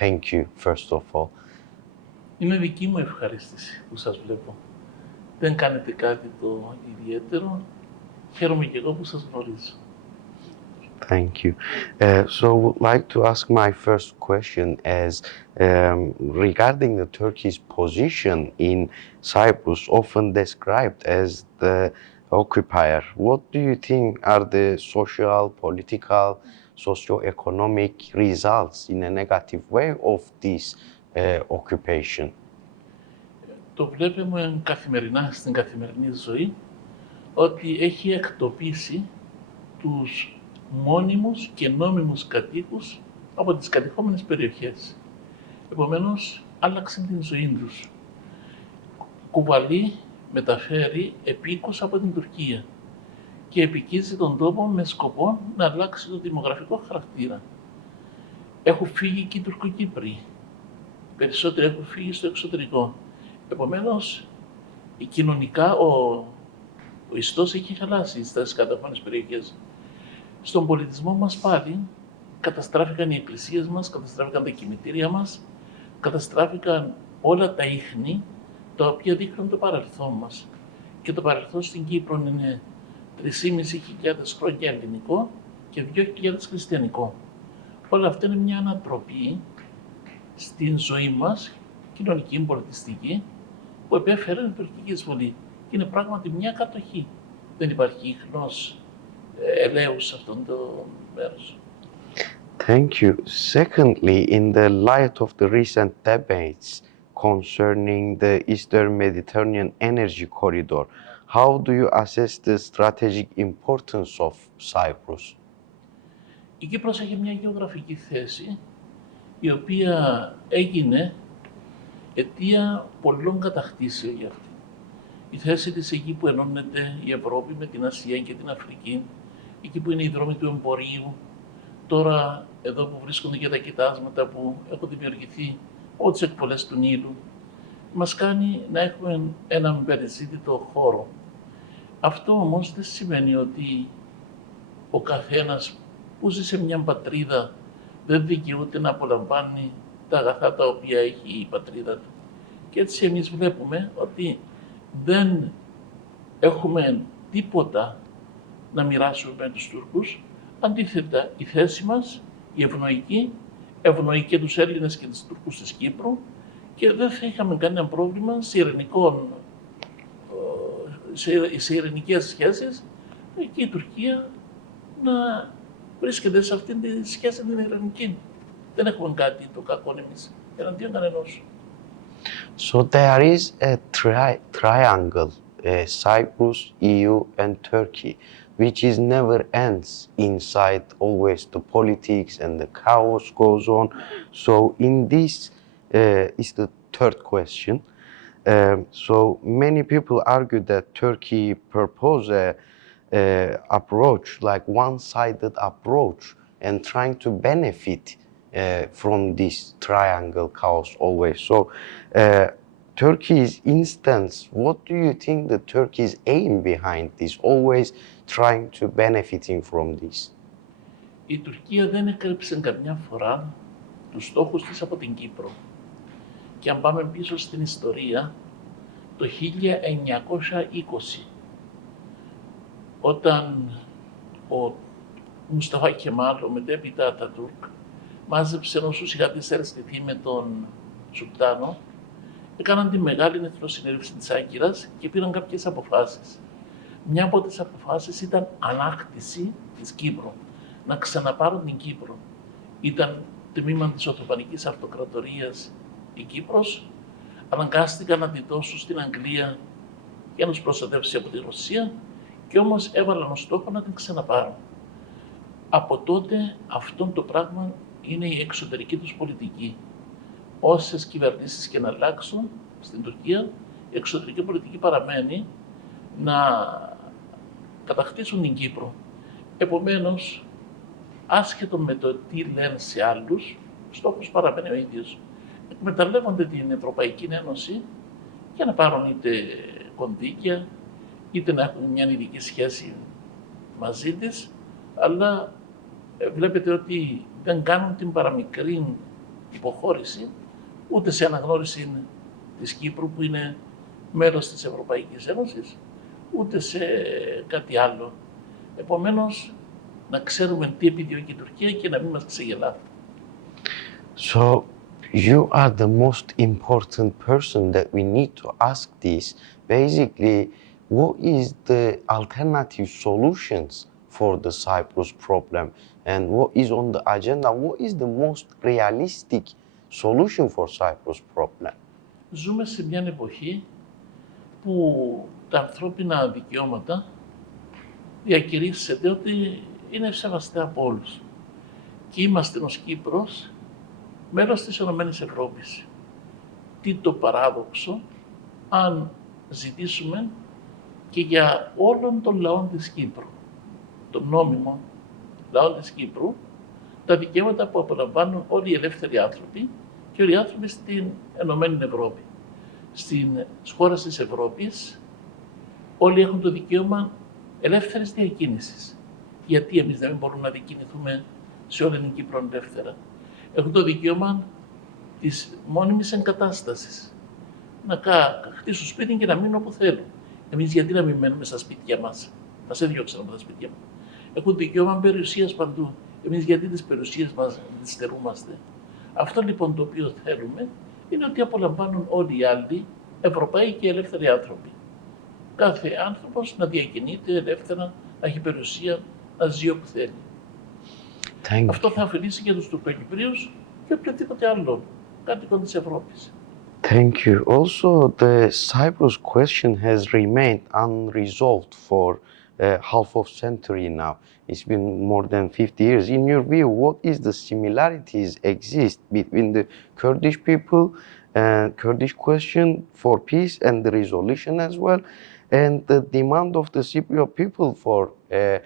thank you, first of all. Είναι δική μου ευχαρίστηση που σας βλέπω. Δεν κάνετε κάτι το ιδιαίτερο. Χαίρομαι και εγώ που σας γνωρίζω. Thank you. So I would like to ask my first question as regarding the Turkey's position in Cyprus, often described as the occupier. What do you think are the social, political, socio-economic results in a negative way of this occupation? Το βλέπουμε καθημερινά στην καθημερινή ζωή ότι έχει εκτοπίσει τους μόνιμους και νόμιμους κατοίκους από τις κατεχόμενες περιοχές. Επομένως, άλλαξαν την ζωή τους. Κουβαλεί, μεταφέρει επίκους από την Τουρκία και επικίζει τον τόπο με σκοπό να αλλάξει το δημογραφικό χαρακτήρα. Έχουν φύγει και οι Τουρκοκύπροι. Περισσότεροι έχουν φύγει στο εξωτερικό. Επομένως, κοινωνικά ο ιστός έχει χαλάσει στις κατεχόμενες περιοχές. Στον πολιτισμό μας πάλι καταστράφηκαν οι εκκλησίες μας, καταστράφηκαν τα κημητήρια μας, καταστράφηκαν όλα τα ίχνη τα οποία δείχνουν το παρελθόν μας. Και το παρελθόν στην Κύπρο είναι 3.500 χρόνια ελληνικό και 2.000 χριστιανικό. Όλα αυτά είναι μια ανατροπή στην ζωή μας, κοινωνική, πολιτιστική, που επέφερε η τουρκική εισβολή. Είναι πράγματι μια κατοχή. Δεν υπάρχει ίχνος ελέους σε αυτόν το μέρος. Thank you. Secondly, in the light of the recent debates concerning the Eastern Mediterranean Energy Corridor, how do you assess the strategic importance of Cyprus? Η Κύπρος έχει μια γεωγραφική θέση, η οποία έγινε αιτία πολλών κατακτήσεων για αυτή. Η θέση της εκεί που ενώνεται η Ευρώπη με την Ασία και την Αφρική, εκεί που είναι οι δρόμοι του εμπορίου, τώρα εδώ που βρίσκονται και τα κοιτάσματα που έχουν δημιουργηθεί από τις εκβολές του Νείλου, μας κάνει να έχουμε έναν περιζήτητο χώρο. Αυτό όμως δεν σημαίνει ότι ο καθένας που ζει σε μια πατρίδα δεν δικαιούται να απολαμβάνει τα αγαθά τα οποία έχει η πατρίδα του. Και έτσι εμείς βλέπουμε ότι δεν έχουμε τίποτα να μοιράσουμε με τους Τούρκους. Αντίθετα, η θέση μας, η ευνοϊκή, ευνοεί και τους Έλληνες και τους Τούρκους της Κύπρου και δεν θα είχαμε κανένα πρόβλημα σε ειρηνικές σχέσεις και η Τουρκία να βρίσκεται σε αυτήν τη σχέση την ειρηνική. Δεν έχουμε κάτι το κακό εμείς εναντίον κανενός. So there is a triangle, Cyprus, EU and Turkey, which is never ends inside, always the politics and the chaos goes on. So in this is the third question. So many people argue that Turkey propose a approach, like one-sided approach, and trying to benefit from this triangle chaos always. So Turkey's instance, what do you think the Turkey's aim behind this, always trying to benefiting from this? Η Τουρκία δεν έκρυψε καμιά φορά τους στόχους της από την Κύπρο. Και αν πάμε πίσω στην ιστορία, το 1920, όταν ο Μουσταφά Κεμάλ, ο μετέπειτα Ατατούρκ, μάζεψε όσους είχαν στηθεί με τον Σουλτάνο, έκαναν τη μεγάλη εθνοσυνέλευση της Άγκυρας και πήραν κάποιες αποφάσεις. Μια από τις αποφάσεις ήταν ανάκτηση της Κύπρου, να ξαναπάρουν την Κύπρο. Ήταν τμήμα της Οθωμανικής Αυτοκρατορίας η Κύπρος, αναγκάστηκαν να τη δώσουν στην Αγγλία για να τους προστατεύσει από τη Ρωσία και όμως έβαλαν ως στόχο να την ξαναπάρουν. Από τότε αυτό το πράγμα είναι η εξωτερική τους πολιτική. Όσες κυβερνήσεις και να αλλάξουν στην Τουρκία, η εξωτερική πολιτική παραμένει να κατακτήσουν την Κύπρο. Επομένως, άσχετο με το τι λένε σε άλλους, ο στόχος παραμένει ο ίδιος. Εκμεταλλεύονται την Ευρωπαϊκή Ένωση για να πάρουν είτε κονδύλια, είτε να έχουν μια ειδική σχέση μαζί της, αλλά βλέπετε ότι δεν κάνουν την παραμικρή υποχώρηση, ούτε σε αναγνώριση της Κύπρου που είναι μέλος της Ευρωπαϊκής Ένωσης, ούτε σε κάτι άλλο. Επομένως, να ξέρουμε τι επιδιώκει η Τουρκία και να μην μας ξεγελά. So you are the most important person that we need to ask this. Basically, what is the alternative solutions for the Cyprus problem and what is on the agenda? What is the most realistic solution for Cyprus problem? Ζούμε σε μια εποχή που τα ανθρώπινα δικαιώματα διακηρύσσεται ότι είναι σεβαστά από όλους. Και είμαστε ως Κύπρος μέλος της Ενωμένης Ευρώπης. Τι το παράδοξο αν ζητήσουμε και για όλων των λαών της Κύπρου, των νόμιμων λαών της Κύπρου, τα δικαιώματα που απολαμβάνουν όλοι οι ελεύθεροι άνθρωποι και όλοι οι άνθρωποι στην Ενωμένη Ευρώπη. Στις χώρες της Ευρώπης όλοι έχουν το δικαίωμα ελεύθερης διακίνησης. Γιατί εμείς δεν μπορούμε να διακινηθούμε σε όλη την Κύπρο ελεύθερα? Έχουν το δικαίωμα της μόνιμης εγκατάστασης. Να χτίσουν σπίτι και να μείνουν όπου θέλουν. Εμείς γιατί να μην μένουμε στα σπίτια μας? Μας έδιωξαν από τα σπίτια μας. Έχουν δικαίωμα περιουσίας παντού. Εμείς γιατί τις περιουσίες μας τις στερούμαστε? Αυτό λοιπόν το οποίο θέλουμε είναι ότι απολαμβάνουν όλοι οι άλλοι Ευρωπαίοι και ελεύθεροι άνθρωποι. Κάθε άνθρωπος να διακινείται ελεύθερα, να έχει περιουσία, να ζει όπου θέλει. Αυτό θα ωφελήσει και τους Τουρκοκυπρίους και οποιοδήποτε άλλο κάτοικο της Ευρώπης. Thank you. Also, the Cyprus question has remained unresolved for half of century now. It's been more than 50 years. In your view, what is the similarities exist between the Kurdish people and Kurdish question for peace and the resolution as well, and the demand of the Cypriot people for a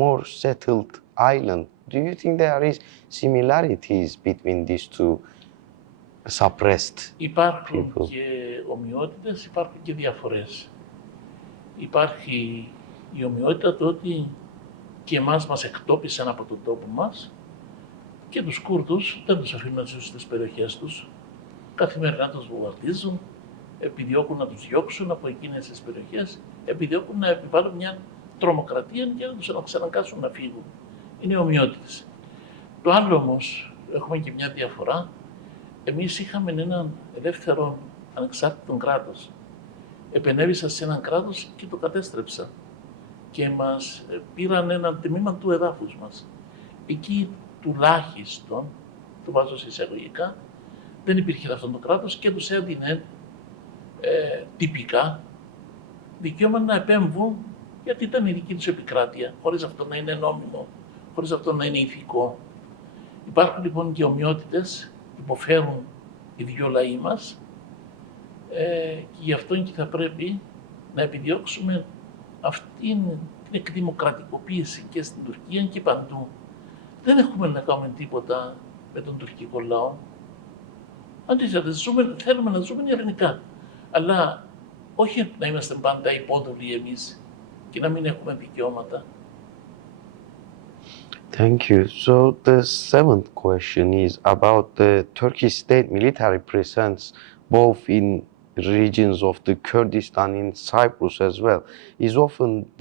more settled island? Do you think there is similarities between these two suppressed Υπάρχουν people? και ομοιότητες, υπάρχουν και διαφορές. Υπάρχει η ομοιότητα το ότι και εμάς μας εκτόπισαν από τον τόπο μας και τους Κούρδους δεν τους αφήνουν να ζήσουν στις περιοχές τους. Καθημερινά τους βομβαρδίζουν, επιδιώκουν να τους διώξουν από εκείνες τις περιοχές, επιδιώκουν να επιβάλλουν μια τρομοκρατία και να τους ξαναγκάσουν να φύγουν. Είναι ομοιότητες. Το άλλο όμως, έχουμε και μια διαφορά. Εμείς είχαμε έναν ελεύθερο ανεξάρτητο κράτος. Επενέβησαν σε έναν κράτος και το κατέστρεψαν. Και μας πήραν έναν τμήμα του εδάφους μας. Εκεί τουλάχιστον, το βάζω σε εισαγωγικά, δεν υπήρχε αυτό το κράτος και τους έδινε τυπικά δικαίωμα να επέμβουν, γιατί ήταν η δική τους επικράτεια, χωρίς αυτό να είναι νόμιμο, χωρίς αυτό να είναι ηθικό. Υπάρχουν λοιπόν και ομοιότητες που υποφέρουν οι δύο λαοί μας και γι' αυτό και θα πρέπει να επιδιώξουμε αυτήν την εκδημοκρατικοποίηση και στην Τουρκία και παντού. Δεν έχουμε να κάνουμε τίποτα με τον τουρκικό λαό. Αντίθετα, θέλουμε να ζούμε ειρηνικά, αλλά όχι να είμαστε πάντα υπόδουλοι εμείς και να μην έχουμε δικαιώματα. Thank you. So the seventh question is about the Turkish state military presence both in regions of the Kurdistan in Cyprus as well.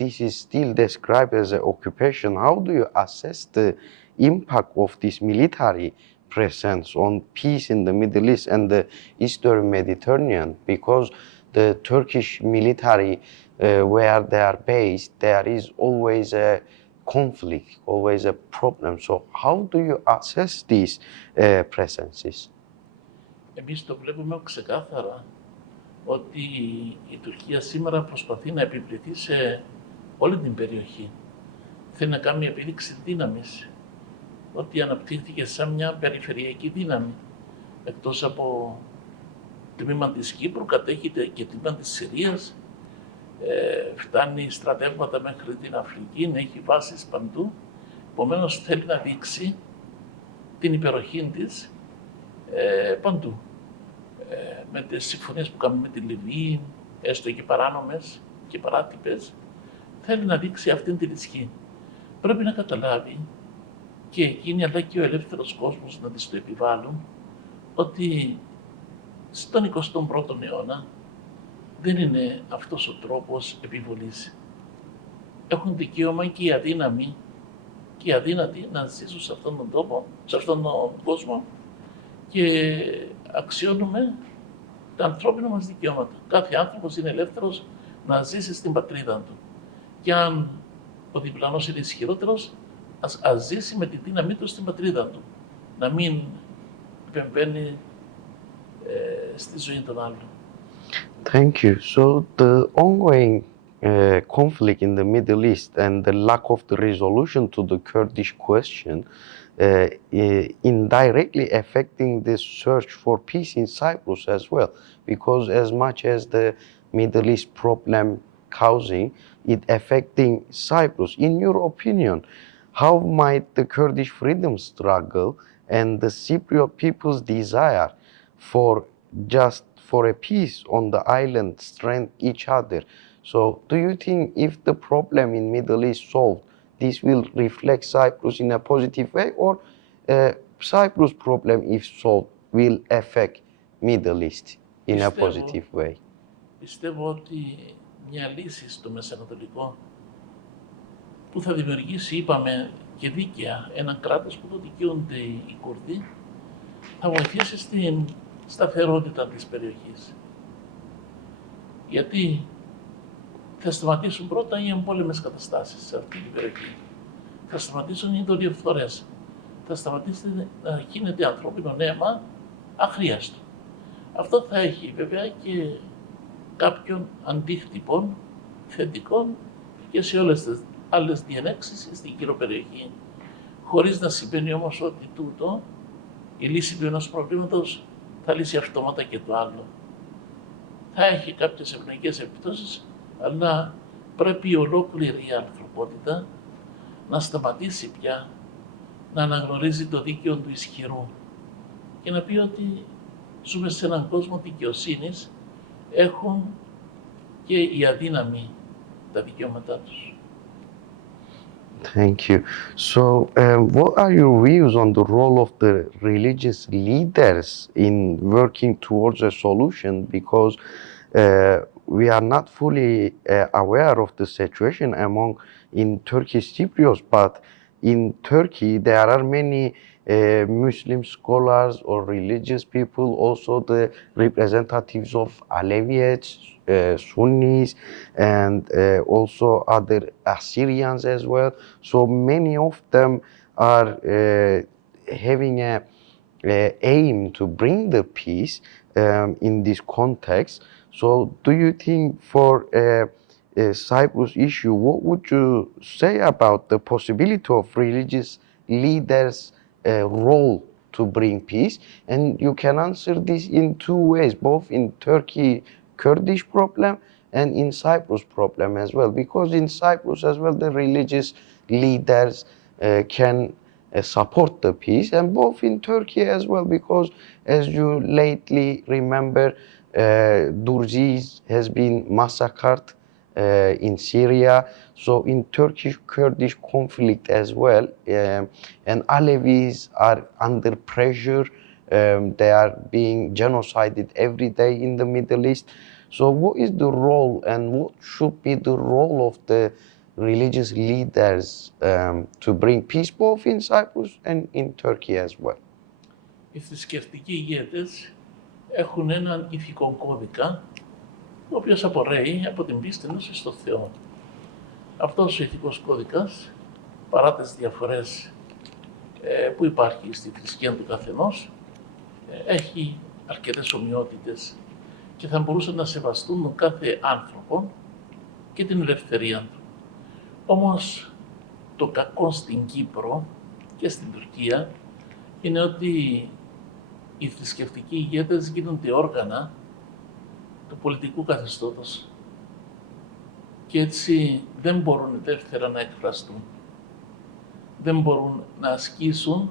This is still described as an occupation. How do you assess the impact of this military presence on peace in the Middle East and the Eastern Mediterranean? Because the Turkish military, where they are based, there is always a conflict, always a problem. So how do you assess these presences? Εμείς το βλέπουμε ξεκάθαρα ότι η Τουρκία σήμερα προσπαθεί να επιβληθεί σε όλη την περιοχή. Θέλει να κάνει μια επίδειξη δύναμης, ότι αναπτύχθηκε σαν μια περιφερειακή δύναμη. Εκτός από τμήμα της Κύπρου, κατέχεται και τμήμα της Συρίας, φτάνει στρατεύματα μέχρι την Αφρική, έχει βάσεις παντού. Επομένως θέλει να δείξει την υπεροχή της παντού. Με τις συμφωνίες που κάνουμε με τη Λιβύη, έστω και παράνομες και παράτυπες, θέλει να δείξει αυτήν την ισχύ. Πρέπει να καταλάβει και εκείνοι αλλά και ο ελεύθερος κόσμος να της το επιβάλλουν, ότι στον 21ο αιώνα δεν είναι αυτός ο τρόπος επιβολής. Έχουν δικαίωμα και οι αδύναμοι και οι αδύνατοι να ζήσουν σε αυτόν τον τόπο, σε αυτόν τον κόσμο και αξιώνουμε τα ανθρώπινα μας δικαιώματα. Κάθε άνθρωπος είναι ελεύθερος να ζήσει στην πατρίδα του. Και αν ο διπλανός είναι ισχυρότερος, ας ζήσει με τη δύναμή του στην πατρίδα του. Να μην επεμβαίνει στη ζωή των άλλων. Thank you. So the ongoing conflict in the Middle East and the lack of the resolution to the Kurdish question indirectly affecting the search for peace in Cyprus as well, because as much as the Middle East problem causing, it affecting Cyprus. In your opinion, how might the Kurdish freedom struggle and the Cypriot people's desire for a peace on the island strengthen each other? So do you think if the problem in Middle East solved, this will reflect Cyprus in a positive way, or Cyprus problem if solved will affect Middle East in a positive way? Πιστεύω ότι μια λύση στο Μεσανατολικό που θα δημιουργήσει, είπαμε, και δίκαια ένα κράτος που το δικαιούνται οι Κούρδοι, θα βοηθήσει στην σταθερότητα της περιοχής. Γιατί θα σταματήσουν πρώτα οι εμπόλεμες καταστάσεις σε αυτή την περιοχή. Θα σταματήσουν οι δολιοφθορές. Θα σταματήσει να γίνεται ανθρώπινο αίμα αχρίαστο. Αυτό θα έχει βέβαια και κάποιων αντίκτυπων θετικών και σε όλες τις άλλες διενέξεις στην γύρω περιοχή. Χωρίς να σημαίνει όμως ότι τούτο, η λύση του ενός προβλήματος θα λύσει αυτόματα και το άλλο. Θα έχει κάποιες ευνοϊκές επιπτώσεις, αλλά πρέπει η ολόκληρη η ανθρωπότητα να σταματήσει πια να αναγνωρίζει το δίκαιο του ισχυρού και να πει ότι ζούμε σε έναν κόσμο δικαιοσύνης, έχουν και οι αδύναμοι τα δικαιώματά τους. Thank you. So, what are your views on the role of the religious leaders in working towards a solution? Because we are not fully aware of the situation in Turkish Cypriots, but in Turkey there are many Muslim scholars or religious people, also the representatives of Alevites, Sunnis, and also other Assyrians as well. So many of them are having a aim to bring the peace in this context. So do you think for Cyprus issue, what would you say about the possibility of religious leaders' role to bring peace? And you can answer this in two ways, both in Turkey Kurdish problem and in Cyprus problem as well, because in Cyprus as well the religious leaders can support the peace, and both in Turkey as well, because as you lately remember, Durziz has been massacred in Syria. So in Turkish-Kurdish conflict as well, and Alevis are under pressure. They are being genocided every day in the Middle East. So what is the role and what should be the role of the religious leaders to bring peace both in Cyprus and in Turkey as well? Οι θρησκευτικοί ηγέτες έχουν έναν ηθικό κώδικα, ο οποίος απορρέει από την πίστη τους στο Θεό. Αυτός ο ηθικός κώδικας, παρά τις διαφορές που υπάρχει στη θρησκεία του καθενός, έχει αρκετές ομοιότητες και θα μπορούσαν να σεβαστούν τον κάθε άνθρωπο και την ελευθερία του. Όμως το κακό στην Κύπρο και στην Τουρκία είναι ότι οι θρησκευτικοί ηγέτες γίνονται όργανα του πολιτικού καθεστώτος και έτσι δεν μπορούν ελεύθερα να εκφραστούν. Δεν μπορούν να ασκήσουν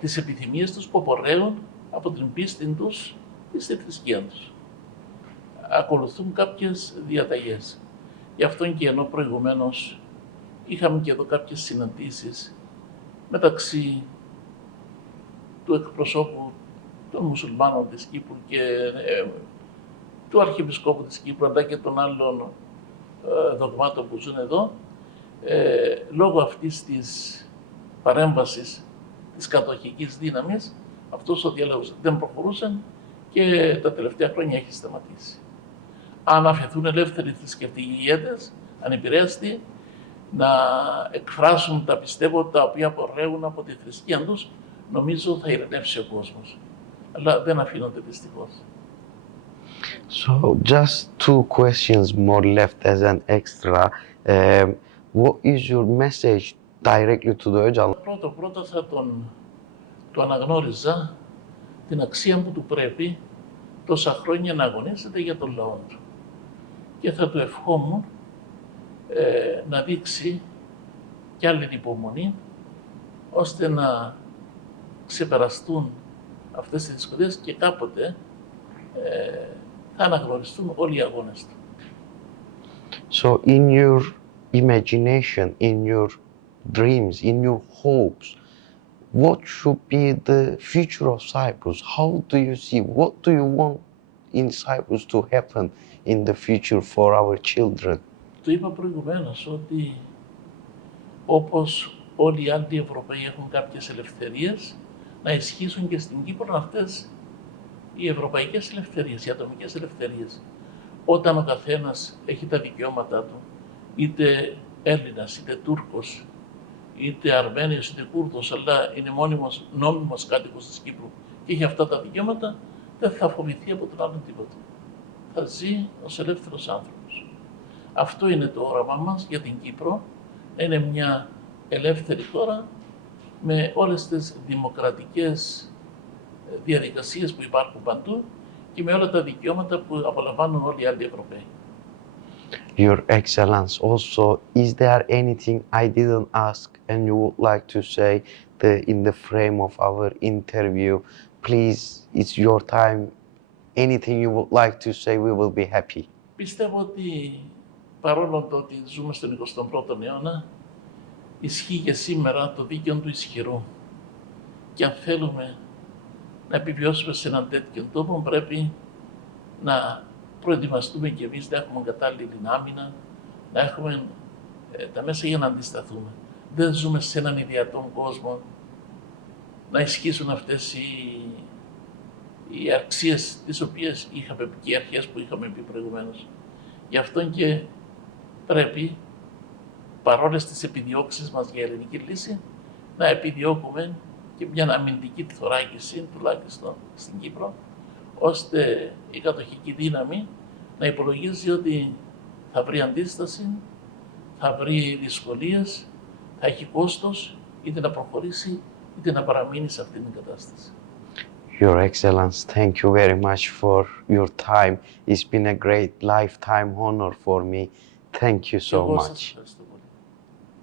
τις επιθυμίες τους που απορρέουν από την πίστη τους ή στη θρησκεία τους. Ακολουθούν κάποιες διαταγές. Γι' αυτό και ενώ προηγουμένως είχαμε και εδώ κάποιες συναντήσεις μεταξύ του εκπροσώπου των μουσουλμάνων της Κύπρου και του Αρχιεπισκόπου της Κύπρου, αλλά και των άλλων δογμάτων που ζουν εδώ, λόγω αυτής της παρέμβασης της κατοχικής δύναμης, αυτός ο διάλογος δεν προχωρούσε και τα τελευταία χρόνια έχει σταματήσει. Αν αφαιθούν ελεύθεροι θρησκευτικοί ηγέτες, ανεπηρέαστοι, να εκφράσουν τα πιστεύω τα οποία απορρέουν από τη θρησκεία τους, νομίζω θα ειρηνεύσει ο κόσμος. Αλλά δεν αφήνονται δυστυχώς. So just two questions more left as an extra. What is your message directly to the Öcalan? Πρώτα θα το αναγνώριζα την αξία που του πρέπει τόσα χρόνια να αγωνίζεται για τον λαό του. Και θα του ευχόμουν να δείξει κι άλλη υπομονή, ώστε να ξεπεραστούν αυτές τις δυσκολίες και κάποτε θα αναγνωριστούν όλοι οι αγώνες του. So in your imagination, in your dreams, in your hopes, what should be the future of Cyprus? How do you see, what do you want in Cyprus to happen in the future for our children? Το είπα προηγουμένως ότι όπως όλοι οι άλλοι Ευρωπαίοι έχουν κάποιες ελευθερίες, να ισχύσουν και στην Κύπρο αυτές οι ευρωπαϊκές ελευθερίες, οι ατομικές ελευθερίες. Όταν ο καθένας έχει τα δικαιώματά του, είτε Έλληνας, είτε Τούρκος, είτε Αρμένιος, είτε Κούρδος, αλλά είναι μόνιμος, νόμιμος κάτοικος της Κύπρου και έχει αυτά τα δικαιώματα, δεν θα φοβηθεί από τον άλλον τίποτα. Θα ζει ως ελεύθερος άνθρωπος. Αυτό είναι το όραμά μας για την Κύπρο, να είναι μια ελεύθερη χώρα με όλες τις δημοκρατικές διαδικασίες που υπάρχουν παντού και με όλα τα δικαιώματα που απολαμβάνουν όλοι οι άλλοι Ευρωπαίοι. Your Excellence, also, is there anything I didn't ask and you would like to say in the frame of our interview? Please, it's your time. Anything you would like to say, we will be happy. Πιστεύω ότι παρόλο το ότι ζούμε στον 21ο αιώνα, ισχύει και σήμερα το δίκαιο του ισχυρού. Και αν θέλουμε να επιβιώσουμε σε έναν τέτοιο τόπο, πρέπει να προετοιμαστούμε και εμείς, να έχουμε κατάλληλη άμυνα, να έχουμε τα μέσα για να αντισταθούμε. Δεν ζούμε σε έναν ιδιωτικό κόσμο, να ισχύσουν αυτές οι αξίες τις οποίες είχαμε πει και οι αρχές που είχαμε πει προηγουμένως. Γι' αυτό και πρέπει, παρόλες τις επιδιώξεις μας για ελληνική λύση, να επιδιώκουμε και μια αμυντική θωράκιση, τουλάχιστον στην Κύπρο, ώστε η κατοχική δύναμη να υπολογίζει ότι θα βρει αντίσταση, θα βρει δυσκολίες, θα έχει κόστος, είτε να προχωρήσει, είτε να παραμείνει σε αυτήν την κατάσταση. Your Excellence, thank you very much for your time. It's been a great lifetime honor for me. Thank you so Εγώ σας much. ευχαριστώ.